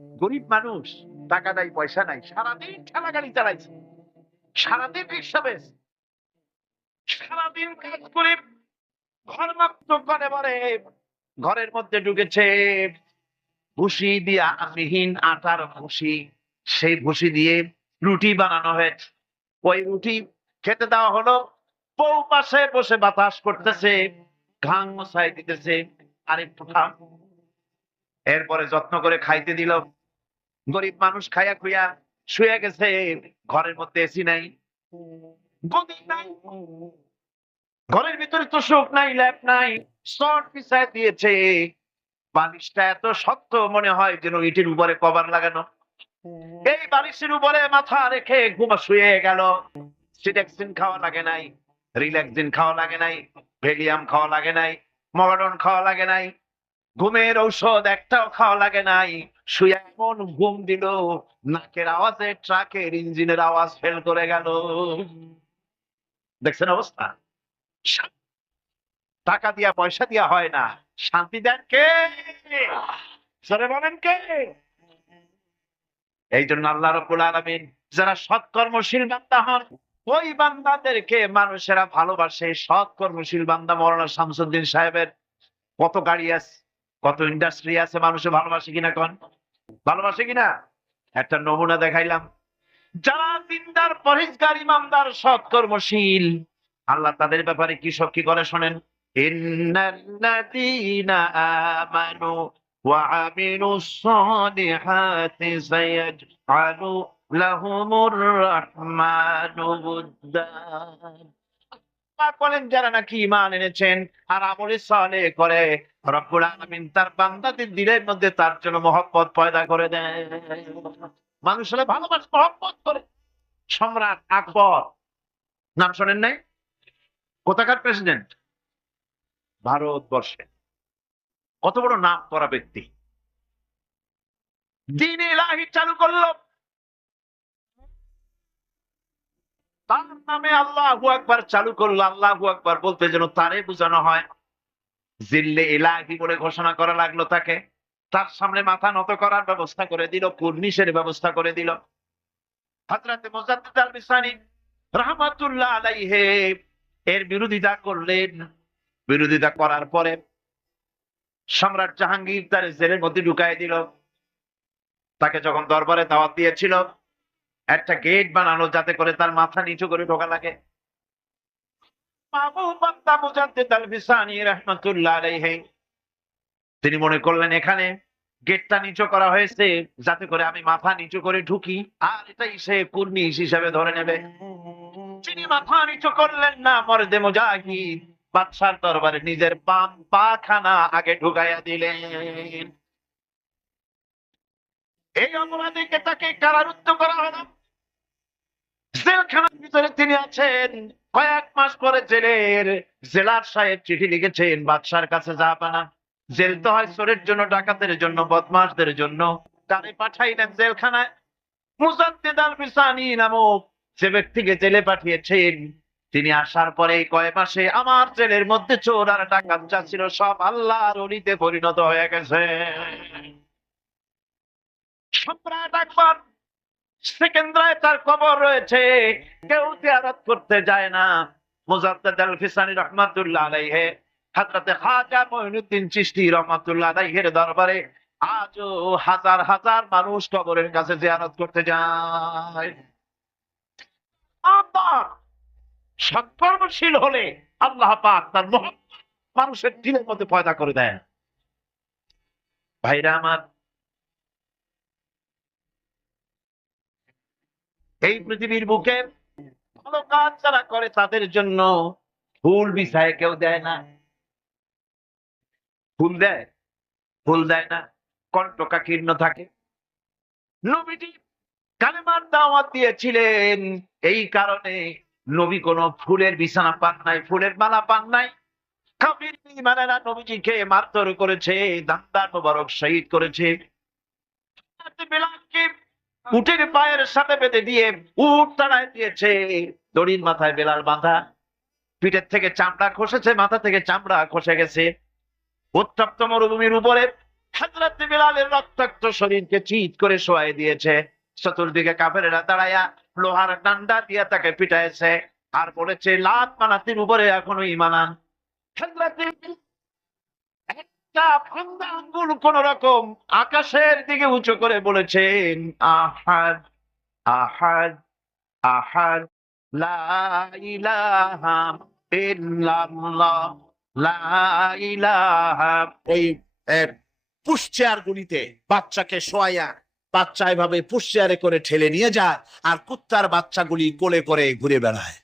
গরিব মানুষ, টাকা নাই পয়সা নাই, সারাদিন ঠেলা গাড়ি চালাইছে, সারাদিন রিক্সা বেচে, সারাদিন কাজ করে ঘর মাত্র করে বলে ঘরের মধ্যে ঢুকেছে ভুসি দিয়া মিহিন আটার ভুসি, সেই ভুসি দিয়ে রুটি বানানো হয়েছে। ওই রুটি খেতে দেওয়া হলো, বউ পাশে বসে বাতাস করতেছে, ঘাম মশাই দিতেছে, আরেকটু খাম। এরপরে যত্ন করে খাইতে দিল। গরিব মানুষ খাইয়া খুইয়া শুয়ে গেছে, ঘরের মধ্যে এসি নাই, গদি নাই, ঘরের ভিতরে তো সুখ নাই, ল্যাপ নাই, শর্ট পিছায় দিয়েছে, বালিশটা এত শক্ত মনে হয় যেন ইটের উপরে কভার লাগানো। এই বালিশের উপরে মাথা রেখে ঘুমা শুয়ে গেল। সিডেক্সিন খাওয়া লাগে নাই, রিল্যাক্সিন খাওয়া লাগে নাই, ভেলিয়াম খাওয়া লাগে নাই, মগাডন খাওয়া লাগে নাই, ঘুমের ঔষধ একটাও খাওয়া লাগে নাই। শুয়ে এমন ঘুম দিল, নাকের আওয়াজে ট্রাকের ইঞ্জিনের আওয়াজ ফেল করে গেল। দেখছেন অবস্থা? টাকা দিয়া পয়সা দিয়া হয় না, শান্তি দেন কে? সরে বলেন কে? এই জন্য আল্লাহ রাব্বুল আলামিন যারা সৎকর্মশীল বান্দা হন, ওই বান্দাদেরকে মানুষেরা ভালোবাসে। সৎকর্মশীল বান্দা মৌলানা শামসুদ্দিন সাহেবের কত গাড়ি আছে, কত ইন্ডাস্ট্রি আছে, মানুষে ভালোবাসে কিনা কন? ভালোবাসে কিনা? একটা নমুনা দেখাইলাম। যারা দিনদার পরহেজগার ইমানদার সৎকর্মশীল, আল্লাহ তাদের ব্যাপারে কি সব কি করে শোনেন। ইন্নাল্লাযীনা আমানু ওয়া আমিলুস সালিহাতি সায়াজআলু লাহুমুর রাহমানু উদ্দা। বলেন যারা নাকি ঈমান এনেছেন আর আমলে সালেহ করে, রব্বুল আলামিন তার বান্দাদের দিলের মধ্যে তার জন্য মহব্বত পয়দা করে দেন। মানুষের ভালোবাসা মহব্বত করে। সম্রাট আকবর নাম শোনেন নাই? কোথাকার প্রেসিডেন্ট? ভারতবর্ষে। কত বড় নাম করা ব্যক্তি, দ্বীন ইলাহি চালু করলো, তার নামে আল্লাহু আকবার চালু করলো। আল্লাহু আকবার বলতে যেন তারে বোঝানো হয়। জিল্লে ইলাহি বলে ঘোষণা করা লাগলো তাকে। তার সামনে মাথা নত করার ব্যবস্থা করে দিল, কুর্নিশের ব্যবস্থা করে দিল। হযরতে মুজাদ্দিদ আল বিসানি রাহমাতুল্লাহ আলাইহি এর বিরোধিতা করলেন। বিরোধিতা করার পরে সম্রাট জাহাঙ্গীর তার জেলের মধ্যে ঢুকাই দিল। তাকে যখন দরবারে দাওয়াত দিয়েছিল, একটা গেট বানানো যাতে করে তার মাথা নিচু করে ঢোকা লাগে। মাহবুব বান্দা মুজাদ্দিদ আল বিসানি রাহমাতুল্লাহ আলাইহি তিনি মনে করলেন এখানে গেটটা নিচু করা হয়েছে যাতে করে আমি মাথা নিচু করে ঢুকি, আর এটাই সে কুর্নিশ হিসাবে ধরে নেবে। তিনি মাথা নিচু করলেন না, মর্দে মুজাহিদ বাদশার দরবারে নিজের বাম পাখানা আগে ঢুকাইয়া দিলেন। এই অপরাধে তাকে কারারুদ্ধ করা হলো। জেলখানার ভিতরে তিনি আছেন। কয়েক মাস পরে জেলার সাহেব চিঠি লিখেছেন বাদশার কাছে, জাহাপানা জেল তো হয় চোরের জন্য, ডাকাতের জন্য, বদমাশদের জন্য, তারে পাঠাইলেন জেলখানায়। মুজাদ্দিদ আল বিসানি নামক যে ব্যক্তিকে জেলে পাঠিয়েছেন, তিনি আসার পরে কয়েক মাসে আমার জেলের মধ্যে চোর আর ডাকাত যা ছিল সব আল্লাহর ওলিতে পরিণত হয়ে গেছে। সম্রাট আকবর সেকেন্দ্রায় তার কবর রয়েছে, কেউ জিয়ারত করতে যায় না। মুজাদ্দিদ আল ফিসানি রাহমাতুল্লাহ আলাইহি হযরতে খাজা মঈনুদ্দিন চিশতি রাহমাতুল্লাহ আলাইহির দরবারে আজও হাজার হাজার মানুষ কবরের কাছে জিয়ারত করতে যায়। আল্লাহ সৎকর্মশীল হলে আল্লাহ পাক তার মহব্বত মানুষের দিলের মধ্যে পয়দা করে দেন। ভাইরা আমার, এই পৃথিবীর বুকে ভালো কাজ যারা করে তাদের জন্য ফুল বিছায় কেউ দেয় না। ফুল দেয়? ফুল দেয় না, কণ্ঠকাকীর্ণ থাকে। নবীজি কালেমার দাওয়াত দিয়েছিলেন, এই কারণে নবী কোনো ফুলের বিছানা পান নাই, ফুলের মালা পান নাই। কাফির বেঈমানেরা নবীজিকে মারধর করেছে, দান্দার মোবারক শহীদ করেছে। বেলালকে উটের পায়ের সাথে বেঁধে দিয়ে উট তাড়ায় দিয়েছে। দড়ির মাথায় বেলাল বাঁধা, পিঠের থেকে চামড়া খসেছে, মাথা থেকে চামড়া খসে গেছে। উত্তপ্ত মরুভূমির উপরে হযরত বিলালের রক্তাক্ত শরীরকে চিৎ করে শোয়াই দিয়েছে। চতুর্দিকে কাফেরেরা দাঁড়ায়া লোহার ডান্ডা দিয়ে তাকে পিটাইছে আর বলেছে, লাত মানাতির উপরে এখনো ঈমান আন। হযরত একটা ভাঙা আঙ্গুল কোন রকম আকাশের দিকে উঁচু করে বলেছেন, আহাদ আহাদ আহাদ, লা ইলাহা ইল্লাল্লাহ, লা ইলাহা। ওই পুশচেয়ার গুলিতে বাচ্চাকে শোয়াইয়া বাচ্চা এভাবে পুশচেয়ারে করে ঠেলে নিয়ে যায়, আর কুত্তার বাচ্চাগুলি কোলে করে ঘুরে বেড়ায়।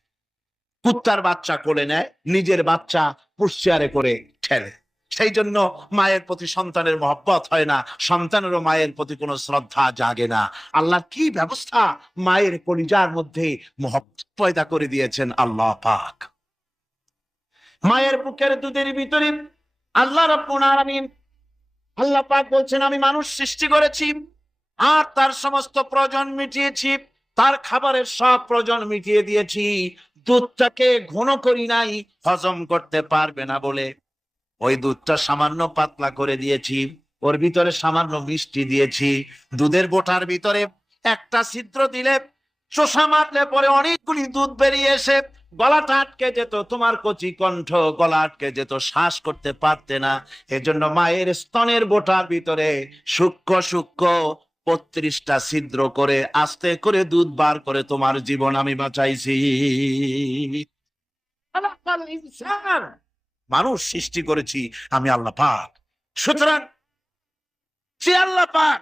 কুত্তার বাচ্চা কোলে নেয়, নিজের বাচ্চা পুশচেয়ারে করে ঠেলে। সেই জন্য মায়ের প্রতি সন্তানের মহব্বত হয় না, সন্তানেরও মায়ের প্রতি কোনো শ্রদ্ধা জাগে না। আল্লাহ কি ব্যবস্থা মায়ের কলিজার মধ্যে মহব্বত পয়দা করে দিয়েছেন আল্লাহ পাক। মায়ের বুকের দুধের ভিতরে আল্লাহ রাব্বুল আলামিন, আল্লাহ পাক বলছেন, আমি মানুষ সৃষ্টি করেছি আর তার সমস্ত প্রয়োজন মিটিয়েছি, তার খাবারের সব প্রয়োজন মিটিয়ে দিয়েছি। দুধটাকে ঘন করি নাই হজম করতে পারবে না বলে, ওই দুধটা সামান্য পাতলা করে দিয়েছি, ওর ভিতরে সামান্য মিষ্টি দিয়েছি। দুধের বোটার ভিতরে একটা ছিদ্র দিলে, চোষা মারলে পরে অনেকগুলি দুধ বেরিয়ে এসে গলাটা আটকে যেত, তোমার কচি কণ্ঠ গলা আটকে যেত, শ্বাস করতে পারতে না। এজন্য মায়ের স্তনের বোটার ভিতরে সূক্ষ্ম সূক্ষ্ম ৩৫টা ছিদ্র করে আস্তে করে দুধ বার করে তোমার জীবন আমি বাঁচাইছি। মানুষ সৃষ্টি করেছি আমি আল্লাহ পাক। সুতরাং সে আল্লাহ পাক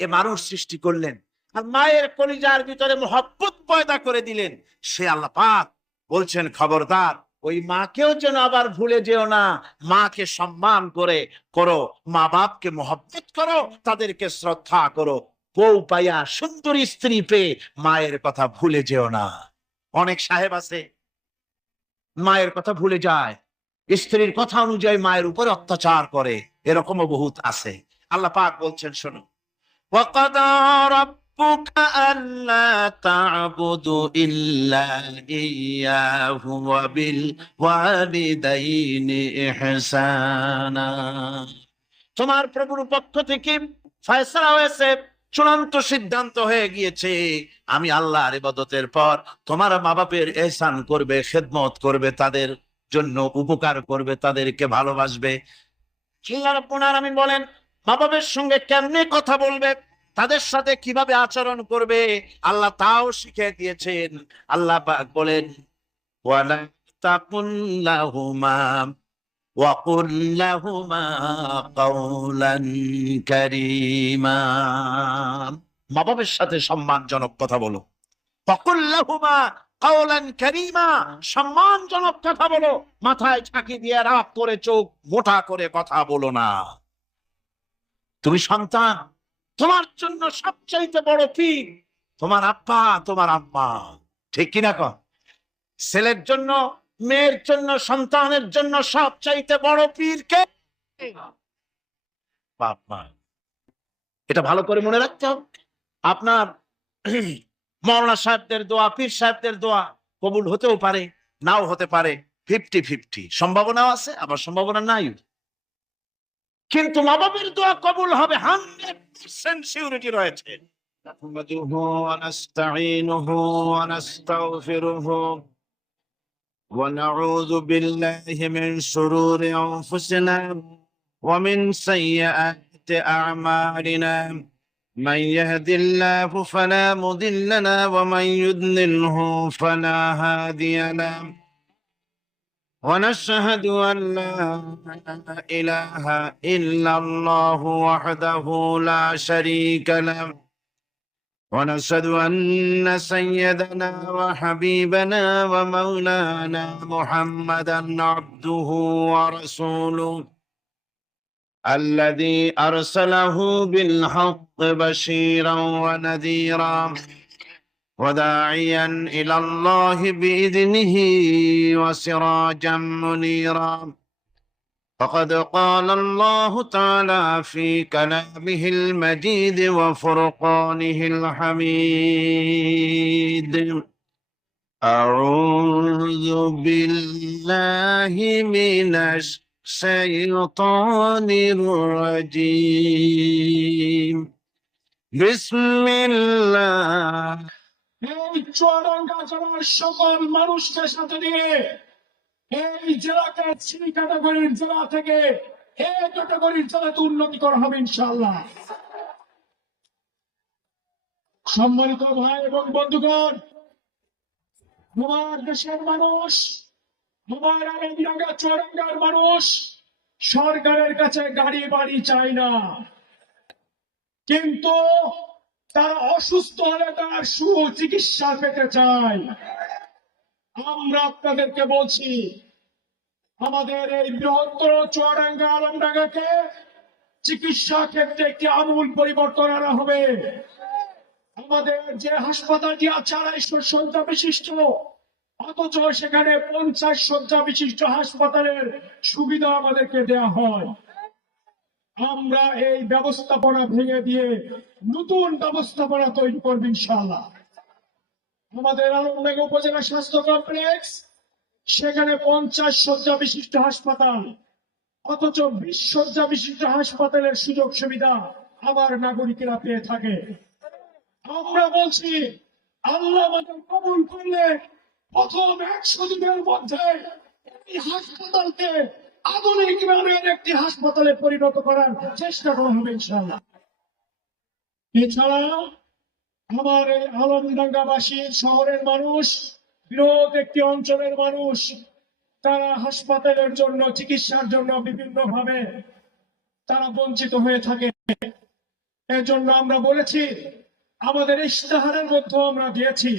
এ মানুষ সৃষ্টি করলেন আর মায়ের কলিজার ভিতরে মহব্বত পয়দা করে দিলেন। সে আল্লাহ পাক বলছেন, খবরদার ওই মাকেও যেন আবার ভুলে যেও না, মাকে সম্মান করে করো, মা বাপকে মহব্বত করো, তাদেরকে শ্রদ্ধা করো। বউ পাইয়া সুন্দর স্ত্রী পেয়ে মায়ের কথা ভুলে যেও না। অনেক সাহেব আছে মায়ের কথা ভুলে যায়, স্ত্রীর কথা অনুযায়ী মায়ের উপর অত্যাচার করে, এরকমও বহুত আছে। আল্লাহ পাক বলছেন, শোনো, ওয়াকাদা রাব্বুকা আল্লা তা'বুদু ইল্লা ইয়্যাহু ওয়া বিল ওয়ালিদাইনি ইহসানা। তোমার প্রভুর পক্ষ থেকে ফয়সালা হয়েছে, চূড়ান্ত সিদ্ধান্ত হয়ে গিয়েছে, আমি আল্লাহর ইবাদতের পর তোমার মা বাপের ইহসান করবে, খেদমত করবে, তাদের জন্য উপকার করবে, তাদেরকে ভালোবাসবে। আল্লাহ রাব্বুল আলামিন বলেন, মা বাপের সঙ্গে কেমনে কথা বলবে, তাদের সাথে কিভাবে আচরণ করবে, আল্লাহ তাও শিখিয়ে দিয়েছেন। আল্লাহ পাক বলেন, ওয়ালা তাকুল লাহুমা وَقُلْ لَهُمَا قَوْلًا كَرِيمًا। মা বাবার সাথে সম্মানজনক কথা বলো। وَقُلْ لَهُمَا قَوْلًا كَرِيمًا, সম্মানজনক কথা বলো। মাথায় ঝাঁকি দিয়ে রাগ করে চোখ মোটা করে কথা বলো না। তুমি সন্তান, তোমার জন্য সবচাইতে বড় পীর তোমার আব্বা, তোমার আম্মা, ঠিক কিনা কন? ছেলের জন্য, মেয়ের জন্য, সন্তানের জন্য সবচাইতে বড় পীর কে? বাপ মা। এটা ভালো করে মনে রাখতে হবে। আপনার মাওলানা সাহেবদের দোয়া, পীর সাহেবদের দোয়া কবুল হতেও পারে, নাও হতে পারে, 50-50 সম্ভাবনাও আছে, আবার সম্ভাবনা নাই। কিন্তু মা বাবার দোয়া কবুল হবে 100% সিউরিটি রয়েছে। নাহমাদুহু ওয়া নাস্তাঈনুহু ওয়া নাস্তাগফিরুহু ونعوذ بالله من شرور أنفسنا ومن سيئات أعمالنا، من يهد الله فلا مضل له ومن يضلله فلا هادي له، ونشهد أن لا إله إلا الله وحده لا شريك له، ونشهد أن سيدنا وحبيبنا ومولانا محمدا عبده ورسوله، الذي أرسله بالحق بشيرا ونذيرا وداعيا إلى الله بإذنه وسراجا منيرا. فقد قال الله تعالى في كلامه المجيد وفرقانه الحميد: أعوذ بالله من الشيطان الرجيم بسم الله এই চুয়াডাঙ্গা জেলার সকল মানুষকে সাথে নিয়ে এই জেলাকে সি ক্যাটাগরির জেলা থেকে এ ক্যাটাগরির জেলাতে উন্নতি করা হবে ইনশাআল্লাহ। সম্মানিত ভাই এবং বন্ধুগণ, আমার দেশের মানুষ, আমার আলমডাঙ্গা চুয়াডাঙ্গার মানুষ সরকারের কাছে গাড়ি বাড়ি চায় না, কিন্তু তারা অসুস্থ হলে তারা সুচিকিৎসা পেতে চায়। আমরা আপনাদেরকে বলছি, আমাদের এই বৃহত্তর চুয়াডাঙ্গা আলমডাঙ্গাকে চিকিৎসা ক্ষেত্রে একটি আমূল পরিবর্তন আনা হবে। আমাদের যে হাসপাতালটি আছে 250 শয্যা বিশিষ্ট, অথচ সেখানে 50 শয্যা বিশিষ্ট হাসপাতালের সুবিধা আমাদেরকে দেয়া হয়। আমরা এই ব্যবস্থাপনা ভেঙে দিয়ে নতুন ব্যবস্থাপনা তৈরি করব ইনশাআল্লাহ। আমাদের আলমডাঙ্গা উপজেলা স্বাস্থ্য কমপ্লেক্স, সেখানে 50 শয্যা বিশিষ্ট হাসপাতাল, অথচ 20 শয্যা বিশিষ্ট হাসপাতালের সুযোগ সুবিধা আমার নাগরিকেরা পেয়ে থাকে। আমরা বলছি, আল্লাহ আমাদের কবুল করলে প্রথম 100 দিনের মধ্যে এই হাসপাতালকে আধুনিক মানের একটি হাসপাতালে পরিণত করার চেষ্টা করা হবে ইনশাআল্লাহ। এছাড়া আমার এই আলমডাঙ্গাবাসী শহরের মানুষ, বৃহৎ একটি অঞ্চলের মানুষ, তারা হাসপাতালের জন্য, চিকিৎসার জন্য বিভিন্ন ভাবে তারা বঞ্চিত হয়ে থাকে। এজন্য আমরা বলেছি, আমাদের ইশতেহারের মধ্যে আমরা দিয়েছি,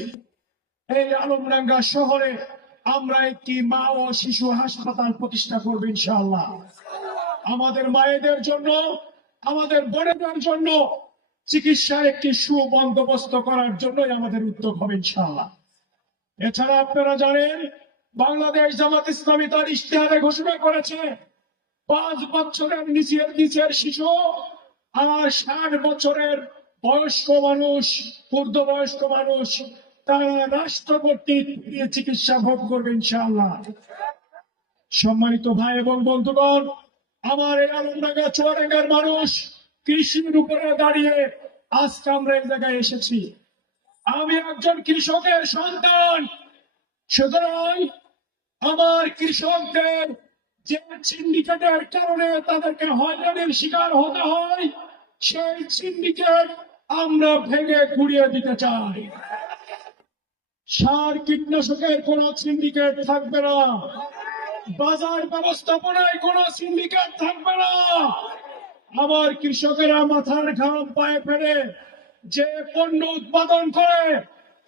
এই আলমডাঙ্গা শহরে আমরা একটি মা ও শিশু হাসপাতাল প্রতিষ্ঠা করব ইনশাআল্লাহ। আমাদের মায়েদের জন্য, আমাদের বোনেদের জন্য চিকিৎসার একটি সুবন্দোবস্ত করার জন্যই আমাদের উদ্যোগ হবে ইনশাআল্লাহ। এছাড়া আপনারা জানেন, বাংলাদেশ জামাত ইসলামী তার ইশতেহারে ঘোষণা করেছে 5 বছরের নিচের শিশু আর 60 বছরের বয়স্ক মানুষ, পূর্ণবয়স্ক মানুষ, তারা রাষ্ট্র কর্তৃক চিকিৎসা ভোগ করবে ইনশাআল্লাহ। সম্মানিত ভাই এবং বন্ধুগণ, আমার এই আলমডাঙ্গা চুয়াডাঙ্গার মানুষ কৃষির উপরে দাঁড়িয়ে আজকে আমরা এই জায়গায় এসেছি। আমি একজন কৃষকের সন্তান, সুতরাং আমার কৃষকদের যে সিন্ডিকেটের কারণে তাদেরকে হয়রানির শিকার হতে হয়, সেই সিন্ডিকেট আমরা ভেঙে গুড়িয়ে দিতে চাই। সার কীটনাশকের কোন সিন্ডিকেট থাকবে না, বাজার ব্যবস্থাপনায় কোন সিন্ডিকেট থাকবে না। আমার কৃষকেরা মাথার ঘাম পায়ে ফেলে যে পণ্য উৎপাদন করে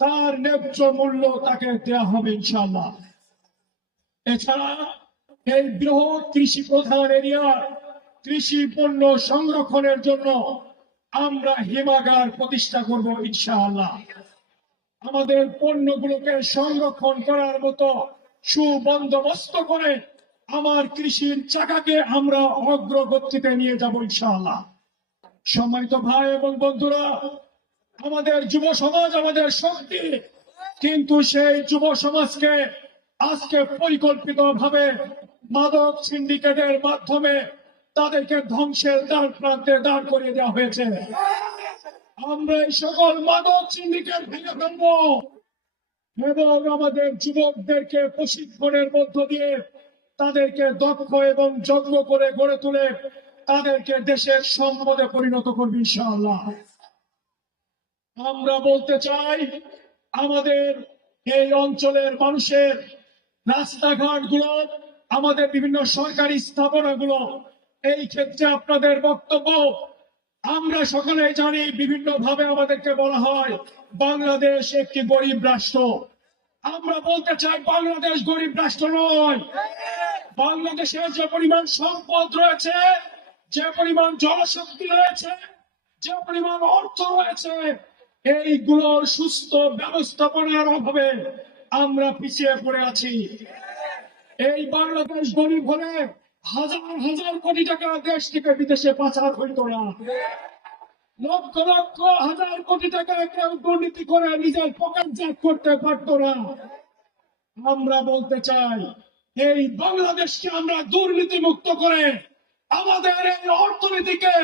তার ন্যায্য মূল্য তাকে দেওয়া হবে ইনশাআল্লাহ। এছাড়া এই বৃহৎ কৃষি প্রধান এরিয়ার কৃষি পণ্য সংরক্ষণের জন্য আমরা হিমাগার প্রতিষ্ঠা করব ইনশাআল্লাহ। আমাদের পণ্যগুলোকে সংরক্ষণ করার মতো সুবন্দোবস্ত করে আমার কৃষির চাকাকে আমরা অগ্রগতিতে নিয়ে যাব ইনশাআল্লাহ। সম্মানিত ভাই এবং বন্ধুরা, আমাদের যুব সমাজ আমাদের শক্তি, কিন্তু সেই যুব সমাজকে আজকে পরিকল্পিত ভাবে মাদক সিন্ডিকেটের মাধ্যমে তাদেরকে ধ্বংসের দ্বার প্রান্তে দাঁড় করিয়ে দেওয়া হয়েছে। আমরা এই সকল মাদক সিন্ডিকেট ভেঙে ফেলবো এবং আমাদের যুবকদেরকে প্রশিক্ষণের মধ্য দিয়ে তাদেরকে দক্ষ এবং যোগ্য করে গড়ে তুলে তাদেরকে দেশের সম্পদে পরিণত করবে ইনশাআল্লাহ। আমরা বলতে চাই, আমাদের এই অঞ্চলের মানুষের রাস্তাঘাট গুলো, আমাদের বিভিন্ন সরকারি স্থাপনাগুলো, এই ক্ষেত্রে আপনাদের বক্তব্য, আমরা সকলেই জানি বিভিন্ন ভাবে আমাদেরকে বলা হয় বাংলাদেশ একটি গরিব রাষ্ট্র। আমরা বলতে চাই, বাংলাদেশ গরিব রাষ্ট্র নয়। বাংলাদেশে যে পরিমাণ সম্পদ রয়েছে, যে পরিমাণ জনশক্তি রয়েছে, যে পরিমাণ অর্থ রয়েছে, এইগুলোর সুস্থ ব্যবস্থাপনার অভাবে আমরা পিছিয়ে পড়ে আছি। এই বাংলাদেশ গরিব হলে হাজার হাজার কোটি টাকা দেশ থেকে বিদেশে পাচার হইত না, লক্ষ লক্ষ হাজার কোটি টাকা কেউ দুর্নীতি করে নিজের পকেট জ্যাক করতে পারত না। আমরা বলতে চাই, এই বাংলাদেশকে আমরা দুর্নীতি মুক্ত করে আমাদের এই অর্থনীতিকে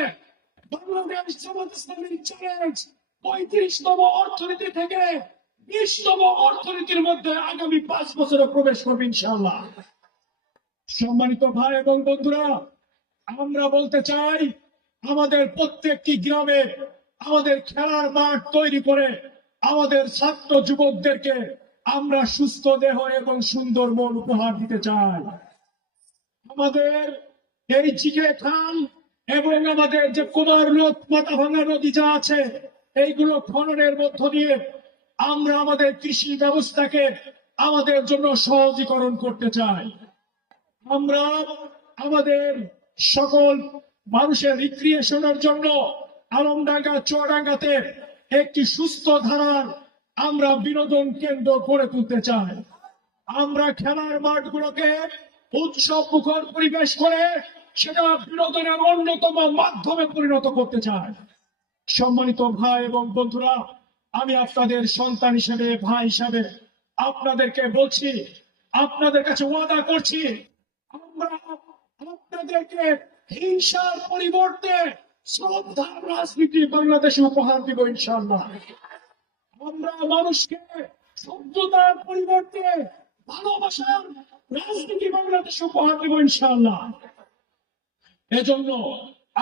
বাংলাদেশ জামাত ইসলামী চ্যালেঞ্জ 35তম অর্থনীতি থেকে 20তম অর্থনীতির মধ্যে আগামী 5 বছরে প্রবেশ করবে ইনশাআল্লাহ। সম্মানিত ভাই এবং বন্ধুরা, আমরা বলতে চাই আমাদের প্রত্যেকটি গ্রামে আমাদের খেলার মাঠ তৈরি করে আমাদের ছাত্র যুবকদেরকে আমরা সুস্থ দেহ এবং সুন্দর মন উপহার দিতে চাই। আমাদের এই জিকে খাল এবং আমাদের যে কুমার নদ, মাথাভাঙা নদী যা আছে, এইগুলো খননের মধ্য দিয়ে আমরা আমাদের কৃষি ব্যবস্থাকে আমাদের জন্য সহজীকরণ করতে চাই। আমরা আমাদের সকল মানুষের রিক্রিয়েশনের জন্য আলমডাঙ্গা, চুয়াডাঙ্গাতে একটি সুস্থ ধারার আমরা বিনোদন কেন্দ্র গড়ে তুলতে চাই। আমরা খেলার মাঠগুলোকে উৎসব মুখর পরিবেশ করে সেটা বিনোদনের অন্যতম মাধ্যমে পরিণত করতে চাই। সম্মানিত ভাই এবং বন্ধুরা, আমি আপনাদের সন্তান হিসেবে, ভাই হিসাবে আপনাদেরকে বলছি, আপনাদের কাছে ওয়াদা করছি, আমরা আপনাদেরকে হিংসার পরিবর্তে শ্রদ্ধার রাজনীতি বাংলাদেশে উপহার দিব ইনশাআল্লাহ। আমরা মানুষকে সভ্যতার পরিবর্তে ভালোবাসার রাজনীতি বাংলাদেশে উপহার দিব ইনশাআল্লাহ। এজন্য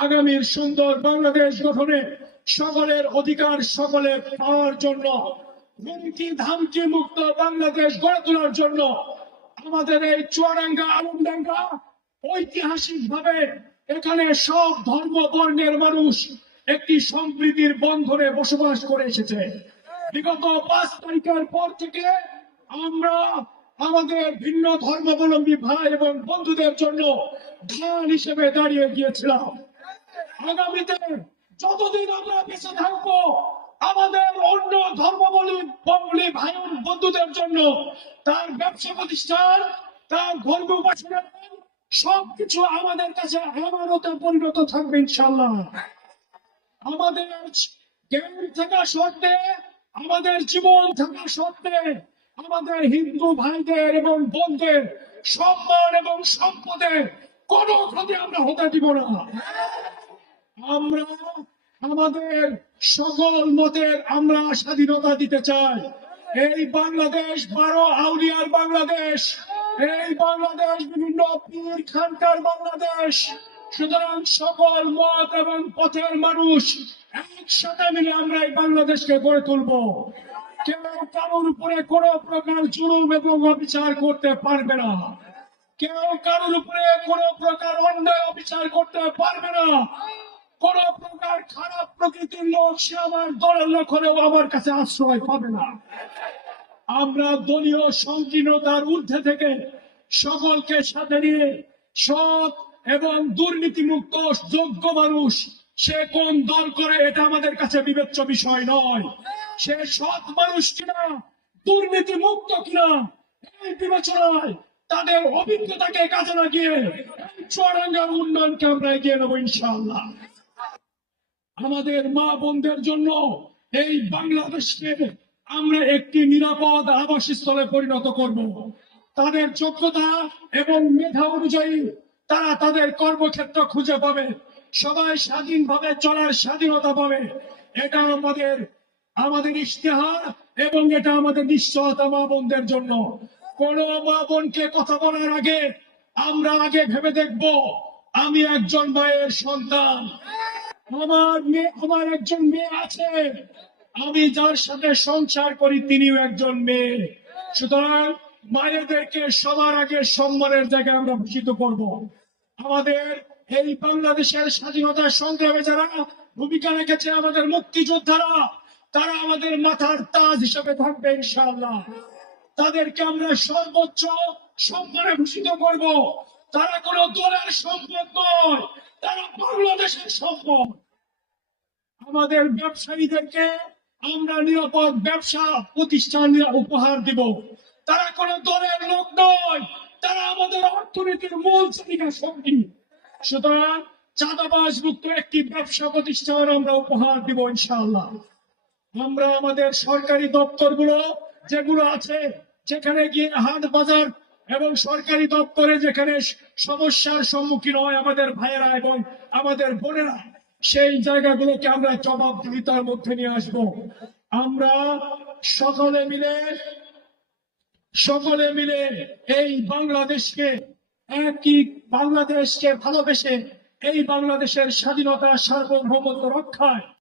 আগামীর সুন্দর বাংলাদেশ গঠনে সকলের অধিকার সকলে পাওয়ার জন্য, হুমকি ধামকি মুক্ত বাংলাদেশ গড়ে তোলার জন্য আমাদের এই চুয়াডাঙ্গা, আলমডাঙ্গা ঐতিহাসিক ভাবে এখানে সব ধর্ম বর্ণের মানুষ একটি সম্প্রীতির বন্ধনে বসবাস করে এসেছে। বিগত 5 তারিখের পর থেকে আমরা আমাদের ভিন্ন ধর্মাবলম্বী ভাই এবং বন্ধুদের জন্য ঢাল হিসেবে দাঁড়িয়ে গিয়েছিলাম। আগামীতে যতদিন আমরা বেঁচে থাকবো আমাদের অন্য ধর্মাবলম্বী ভাই বন্ধুদের জন্য তার ব্যবসা প্রতিষ্ঠান, তার ধর্ম উপাসনা সবকিছু আমাদের কাছে আমানতে পরিণত থাকবে ইনশাআল্লাহ। আমাদের জ্ঞান থাকা সত্ত্বে, আমাদের জীবন থাকা সত্ত্বে আমাদের হিন্দু ভাইদের এবং বোনদের সম্মান এবং সম্পদের কোনো ক্ষতি আমরা হতে দিব না। আমরা আমাদের সকল মতের আমরা স্বাধীনতা দিতে চাই। এই বাংলাদেশ 12 আউলিয়ার বাংলাদেশ, এই বাংলাদেশ বিভিন্ন পীর খানকার বাংলাদেশ। সুতরাং সকল মত এবং পথের মানুষ একসাথে মিলে আমরা এই বাংলাদেশকে গড়ে তুলবো। কেউ কারোর উপরে কোনো প্রকার জুলুম এবং অবিচার করতে পারবে না, কেউ কারোর উপরে কোনো প্রকার অন্যায় অবিচার করতে পারবে না। কোন প্রকার খারাপ প্রকৃতির লোক সে আমার দলের লোক হলেও আমার কাছে আশ্রয় পাবে না। আমরা দলীয় সংকীর্ণতার ঊর্ধ্বে থেকে সকলকে সাথে নিয়ে সৎ এবং দুর্নীতিমুক্ত যোগ্য মানুষ, সে কোন দল করে এটা আমাদের কাছে বিবেচ্য বিষয় নয়। সে সৎ মানুষ কিনা, দুর্নীতি মুক্ত কিনা, এই বিবেচনায় তাদের অভিজ্ঞতাকে কাজে লাগিয়ে চুয়াডাঙ্গার উন্নয়নকে আমরা এগিয়ে নেবো ইনশাআল্লাহ। আমাদের মা বোনদের জন্য এই বাংলাদেশকে আমরা একটি নিরাপদ আবাসস্থলে পরিণত করব। তাদের যোগ্যতা এবং মেধা অনুযায়ী তারা তাদের কর্মক্ষেত্র খুঁজে পাবে, সবাই স্বাধীনভাবে চলার স্বাধীনতা পাবে। এটা আমাদের ইশতেহার এবং এটা আমাদের নিশ্চয়তা মা বোনদের জন্য। কোন মা বোনকে কথা বলার আগে আমরা আগে ভেবে দেখব, আমি একজন মায়ের সন্তান, আমার একজন মেয়ে আছে, আমি যার সাথে সংসার করি তিনিও একজন মেয়ে। সুতরাং মায়েদেরকে সবার আগে সম্মানের জায়গায় আমরা ভূষিত করব। আমাদের এই বাংলাদেশের স্বাধীনতা সংগ্রামে যারা ভূমিকা রেখেছে, আমাদের মুক্তিযোদ্ধারা, তারা আমাদের মাথার তাজ হিসেবে থাকবে ইনশাআল্লাহ। তাদেরকে আমরা সর্বোচ্চ সম্মানে ভূষিত করব। তারা কোন দলের সম্পদ নয়, তারা বাংলাদেশের সম্পদ। আমাদের ব্যবসায়ীদেরকে আমরা নিরাপদ ব্যবসা প্রতিষ্ঠান উপহার দিব। তারা কোন দলের লোক নয়, তারা আমাদের অর্থনীতির মূল চালিকা শক্তি। সুতরাং চাঁদাবাজ মুক্ত একটি ব্যবসা প্রতিষ্ঠান আমরা উপহার দিব ইনশাআল্লাহ। আমরা আমাদের সরকারি দপ্তরগুলো যেগুলো আছে, যেখানে গিয়ে হাট বাজার এবং সরকারি দপ্তরে যেখানে সমস্যার সম্মুখীন হয় আমাদের ভাইয়েরা এবং আমাদের বোনেরা, সেই জায়গাগুলোকে আমরা জবাবদিহিতার মধ্যে নিয়ে আসব। আমরা সকলে মিলে এই বাংলাদেশকে, একই বাংলাদেশকে ভালোবেসে এই বাংলাদেশের স্বাধীনতা সার্বভৌমত্ব রক্ষায়